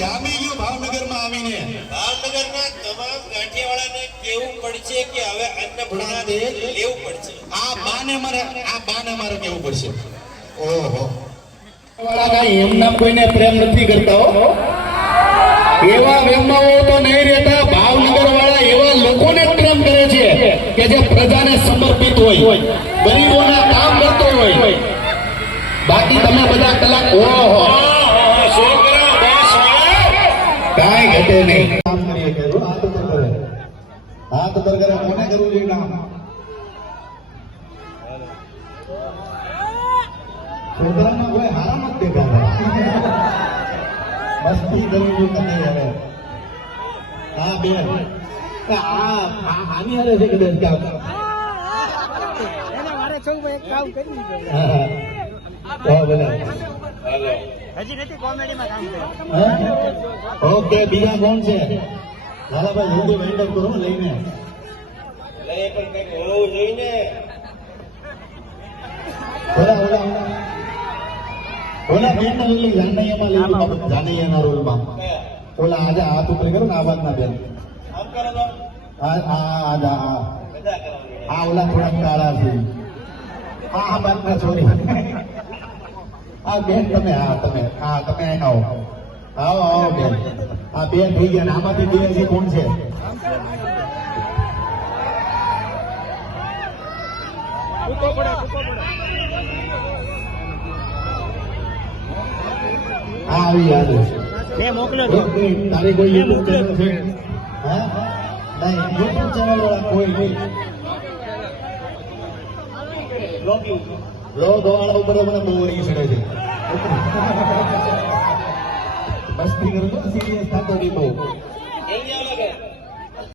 જામી ગયું ભાવનગરમાં આવીને. ભાવનગરના તમામ ગાંઠિયાવાળાને કેવું પડશે કે હવે અન્નપૂર્ણા દે લેવું પડશે. આ બાને મારે આ બાને મારે કેવું પડશે. ઓહો. વાળા કાંઈ એમના કોઈને પ્રેમ નથી કરતા હો. એવા વેમાઓ તો નહીં રહેતા. ભાવનગર વાળા એવા લોકોને પ્રેમ કરે છે કે જે પ્રજાને સમર્પિત હોય. ગરીબોના કામ કરતો હોય. બાકી તમે બધા કલાક ઓહો. કાંઈ ઘટે નહીં. કામ કરીએ કે હાથ ઉપર કરે. હાથ ઉપર કરે કોને કરવું જોઈએ કામ? છોકરામાં કોઈ હારામ જ દેખાતા મસ્તી કરવી તમે હવે. હા બેન આ આ હારે છે કદાચ કામ. એને મારે સૌ એક કામ કરી દીધું હા બોલો. હજી નથી કોમેડીમાં કામ કર્યું. ઓકે બીજા કોણ છે? લાલાભાઈ જલ્દી વાઇન્ડ અપ કરો લઈને. લઈ પણ કંઈક હોવું જોઈએ ઓલા ઓલા ઓલા બેન ને ઓલી જાનૈયામાં જાનૈયાના રોલમાં ઓલા આજે હાથ ઉપર કરો ને આ વાતના બેન. આમ કરો તો. આ ઓલા થોડાક કાળા છે. હા આ બાતના સોરી આ બેન તમે હા તમે હા તમે અહીં આવો આવો આવો બેન આ બેન થઈ ગયા આમાંથી બે છે કોણ છે હા આવી યાદ મેં મોકલ્યો હતો તારી કોઈ યુટ્યુબ ચેનલ છે હા નહીં યુટ્યુબ ચેનલ વાળા કોઈ નહીં લો દોવાળા ઉપર તો મને બહુ ચડે છે. મસ્તી કરું સિરિયસ થતો નહીં બહુ.